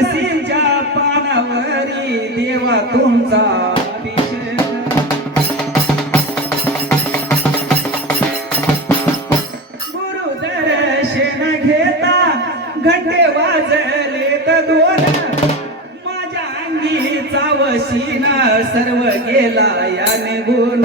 तुळशीच्या पानावरी देवा तुमचा अभिषेक. गुरु दर्शन घेता घंटे वाजले तर दोन. माझ्या अंगीचा वशीना सर्व गेला याने गुण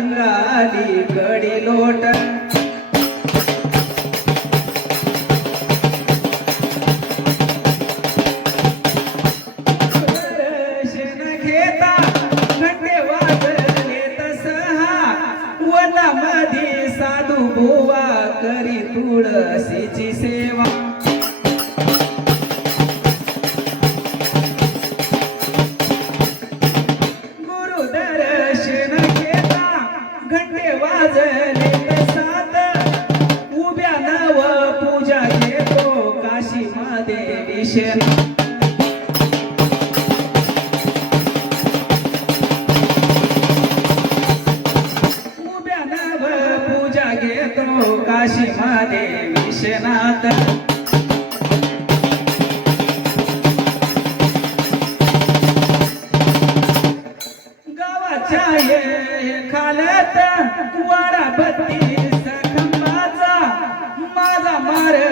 आंघोळीला कडी लोट. दर्शन घेता घंटे वाजले तसहा. वनामध्ये साधू बुवा करी तुळशीची सेवा. Alicia. पूजा घेतो काशी गावाच्या खालत वारा बत्ती माझा माझा मार